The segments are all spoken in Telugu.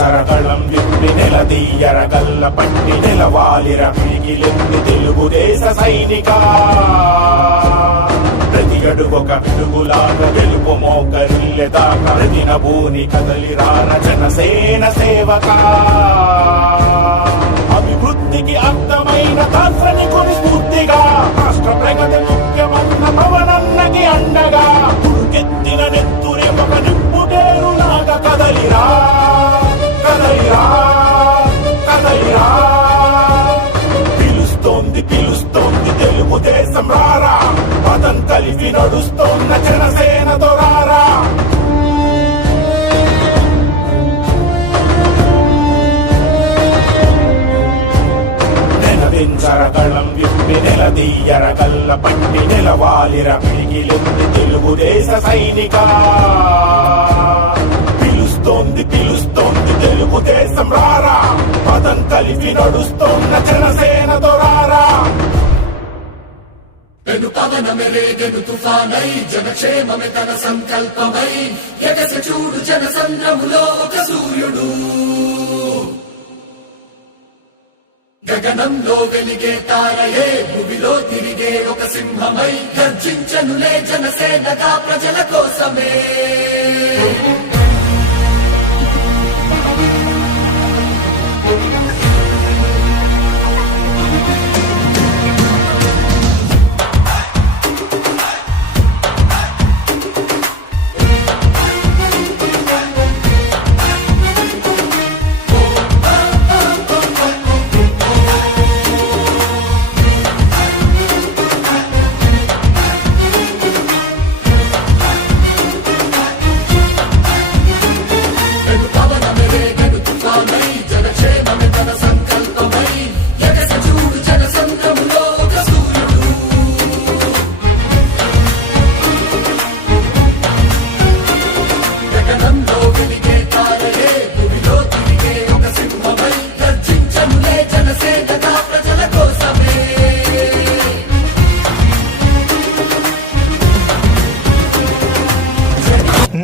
నెనదించరగళం విప్పి నెలదీయరగల్ల పట్టి నెలవాలిర పిగిలెత్తి తెలుగుదేశ సైనిక ప్రతి అడుగొక పిడుగులాగా గెలుపు మోకరిల్లెదాకా ప్రతిన భూని కదలిరాన జనసేన సేవక అభివృద్ధికి అర్థమైన దార్శనికుని స్ఫూర్తిగా రాష్ట్ర ప్రగతి ముఖ్యమన్న పవనన్నకి అండగా ఉడుకెత్తిన నెత్తురే ఒక నిప్పుటేరులాగా కదలిరా కదలిరా కదలిరా పిలుస్తోంది పిలుస్తోంది తెలుగుదేశం రారా పదం కలిపి నడుస్తోన్న జనసేన దొరారా నెనదించరగళం విప్పి నెలదీయరగల్ల పట్టి నెలవాలిర పిగిలెత్తి తెలుగుదేశ సైనిక పిలుస్తోంది పిలుస్తోంది తెలుగుదేశం రారా పదం కలిపి నడుస్తోన్న జనసేన దొరారా పెను పవనమే రేగెను తుఫానై జనక్షేమమే తన సంకల్పమై ఎగస చూడు జనసంద్రములో ఒక సూర్యుడు గగనంలో వెలిగే తారయే భూమిలో తిరిగే ఒక సింహమై గర్జించనులే జనసేనగా ప్రజల కోసమే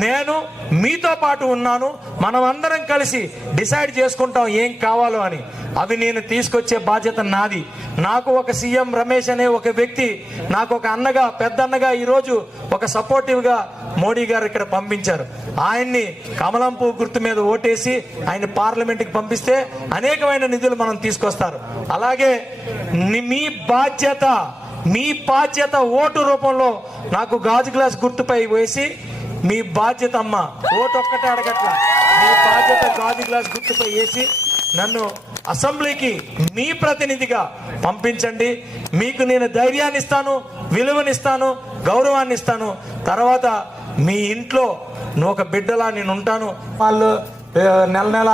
నేను మీతో పాటు ఉన్నాను. మనం అందరం కలిసి డిసైడ్ చేసుకుంటాం ఏం కావాలో అని. అవి నేను తీసుకొచ్చే బాధ్యత నాది. నాకు ఒక సీఎం రమేష్ అనే ఒక వ్యక్తి నాకు ఒక అన్నగా పెద్ద అన్నగా ఈరోజు ఒక సపోర్టివ్ గా మోడీ గారు ఇక్కడ పంపించారు. ఆయన్ని కమలం పువ్వు గుర్తు మీద ఓటేసి ఆయన పార్లమెంట్ కి పంపిస్తే అనేకమైన నిధులు మనం తీసుకొస్తారు. అలాగే మీ బాధ్యత ఓటు రూపంలో నాకు గాజు గ్లాస్ గుర్తుపై వేసి మీ బాధ్యత అమ్మ ఓటు ఒక్కటే అడగట్ల, మీ బాధ్యత గాజు గ్లాస్ గుర్తుపై వేసి నన్ను అసెంబ్లీకి మీ ప్రతినిధిగా పంపించండి. మీకు నేను ధైర్యాన్ని ఇస్తాను, విలువనిస్తాను, గౌరవాన్ని ఇస్తాను. తర్వాత మీ ఇంట్లో నువ్వు ఒక బిడ్డలా నేను ఉంటాను. వాళ్ళు నెల నెల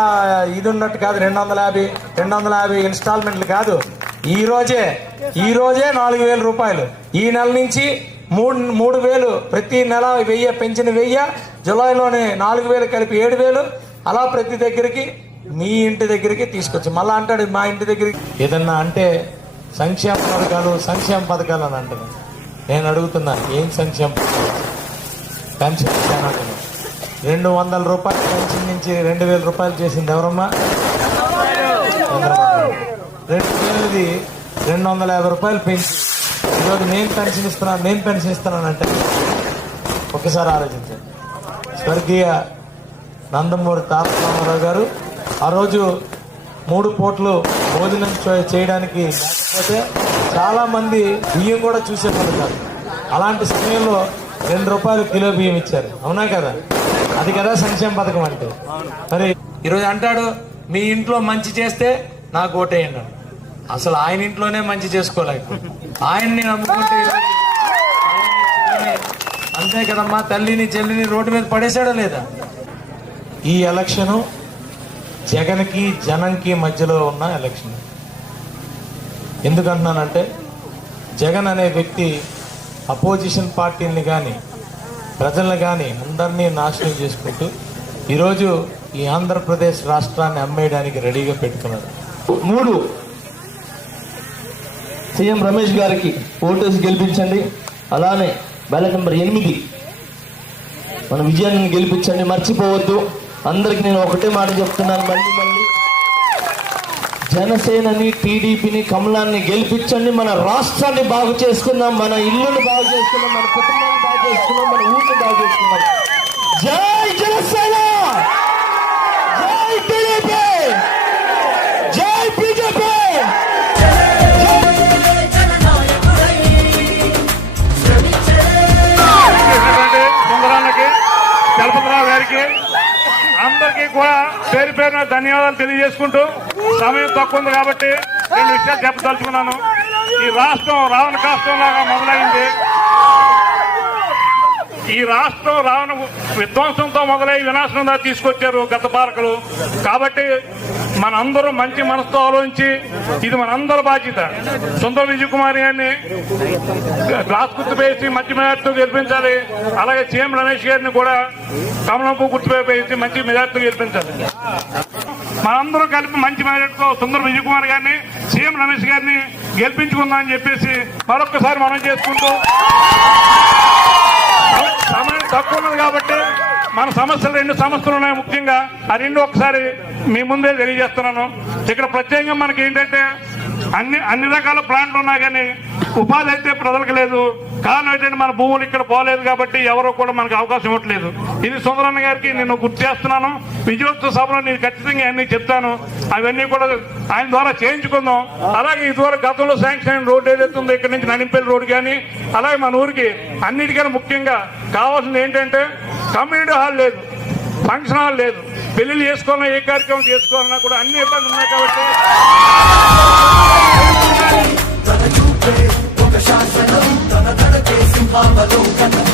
ఇది ఉన్నట్టు కాదు, 250 ఇన్స్టాల్మెంట్లు కాదు. ఈ రోజే 4,000 రూపాయలు. ఈ నెల నుంచి 3,000 ప్రతి నెల 1,000 పెంచిన 1,000 జూలైలోనే 4,000 కలిపి 7,000 అలా ప్రతి దగ్గరికి మీ ఇంటి దగ్గరికి తీసుకొచ్చి మళ్ళా అంటాడు మా ఇంటి దగ్గరికి ఏదన్నా అంటే సంక్షేమ పథకాలు అని అంటాను. నేను అడుగుతున్నా ఏం సంక్షేమ పెన్షన్ 200 రూపాయలు పెన్షన్ నుంచి 2,000 రూపాయలు చేసింది ఎవరమ్మా? 2,000ది 250 రూపాయలు పెంచి ఈరోజు నేను పెన్షన్ ఇస్తున్నానంటే ఒకసారి ఆలోచించండి. స్వర్గీయ నందమూరి తారక రామారావు గారు ఆ రోజు 3 పూటలు భోజనం చేయడానికి లేకపోతే చాలా మంది బియ్యం కూడా చూసేవాళ్ళు కాదు. అలాంటి సమయంలో 2 రూపాయలు కిలో బియ్యం ఇచ్చారు. అవునా కదా? అది కదా సంక్షేమ పథకం అంటే. మరి ఈరోజు అంటాడు మీ ఇంట్లో మంచి చేస్తే నాకు ఓటేయండి. అసలు ఆయన ఇంట్లోనే మంచి చేసుకోలేక ఆయన్ని నమ్ముకుంటే అంతే కదమ్మా, తల్లిని చెల్లిని రోడ్డు మీద పడేసాడో లేదా? ఈ ఎలక్షను జగన్కి జనంకి మధ్యలో ఉన్న ఎలక్షన్. ఎందుకంటున్నానంటే జగన్ అనే వ్యక్తి అపోజిషన్ పార్టీని కానీ ప్రజల్ని కానీ అందరినీ నాశనం చేసుకుంటూ ఈరోజు ఈ ఆంధ్రప్రదేశ్ రాష్ట్రాన్ని అమ్మేయడానికి రెడీగా పెట్టుకున్నారు. 3 సీఎం రమేష్ గారికి ఓటేసి గెలిపించండి. అలానే బ్యాలెట్ నెంబర్ 8 మన విజయాన్ని గెలిపించండి. మర్చిపోవద్దు. అందరికి నేను ఒకటే మాట చెప్తున్నాను మళ్ళీ జనసేనని, టీడీపీని, కమలాన్ని గెలిపించండి. మన రాష్ట్రాన్ని బాగు చేసుకుందాం, మన ఇల్లుని బాగు చేసుకుందాం, మన కుటుంబాన్ని బాగు చేసుకుందాం, మన ఊరిని బాగు చేసుకుందాం. జై జనసేన, జై టీడీపీ, జై బీజేపీ. సుందరానికి, చలపతిరావు గారికి అందరికీ కూడా పేరు పేరున ధన్యవాదాలు తెలియజేసుకుంటూ, సమయం తక్కువ ఉంది కాబట్టి రెండు విషయాలు చెప్పదలుచుకున్నాను. ఈ రాష్ట్రం రావణ కాష్టం లాగా మొదలైంది. ఈ రాష్ట్రం రావణ విధ్వంసంతో మొదలై వినాశనం దాకా తీసుకొచ్చారు గత పాలకులు. కాబట్టి మనందరూ మంచి మనసుతో ఆలోచించి ఇది మనందరి బాధ్యత. సుందర విజయ్ కుమార్ గారిని గ్లాస్ గుర్తుపేసి మంచి మెజార్టీతో గెలిపించాలి. అలాగే సీఎం రమేష్ గారిని కూడా కమలంపు గుర్తుపేసి మంచి మెజార్టీతో గెలిపించాలి. మనందరూ కలిపి మంచి మెజార్టీతో సుందర విజయ్ కుమార్ గారిని, సీఎం రమేష్ గారిని గెలిపించుకుందామని చెప్పేసి మరొకసారి మనం చేసుకుంటూ, సమయం తక్కువ ఉన్నది కాబట్టి మన సమస్యలు 2 సమస్యలు ఉన్నాయి ముఖ్యంగా. ఆ 2 ఒకసారి మీ ముందే తెలియజేస్తున్నాను. ఇక్కడ ప్రత్యేకంగా మనకి ఏంటంటే అన్ని రకాల ప్లాంట్లు ఉన్నా కానీ ఉపాధి అయితే ప్రజలకు లేదు. కారణం ఏంటంటే మన భూములు ఇక్కడ పోలేదు కాబట్టి ఎవరో కూడా మనకు అవకాశం ఇవ్వట్లేదు. ఇది సుందరన్న గారికి నేను గుర్తు చేస్తున్నాను. విజయోత్సవ సభలో నేను ఖచ్చితంగా అన్ని చెప్తాను. అవన్నీ కూడా ఆయన ద్వారా చేయించుకుందాం. అలాగే ఇదివరకు గతంలో శాంక్షన్ అయిన రోడ్డు ఏదైతే ఉందో ఇక్కడ నుంచి నడింపల్లి రోడ్డు కానీ, అలాగే మన ఊరికి అన్నిటికన్నా ముఖ్యంగా కావాల్సింది ఏంటంటే కమ్యూనిటీ హాల్ లేదు, ఫంక్షన్ హాల్ లేదు. పెళ్లిళ్ళు చేసుకోవాలన్నా, ఏ కార్యక్రమం చేసుకోవాలన్నా కూడా అన్ని ఇబ్బందులు ఉన్నాయి కాబట్టి ఒక శాసనం తన తడకే సింహావలోకనం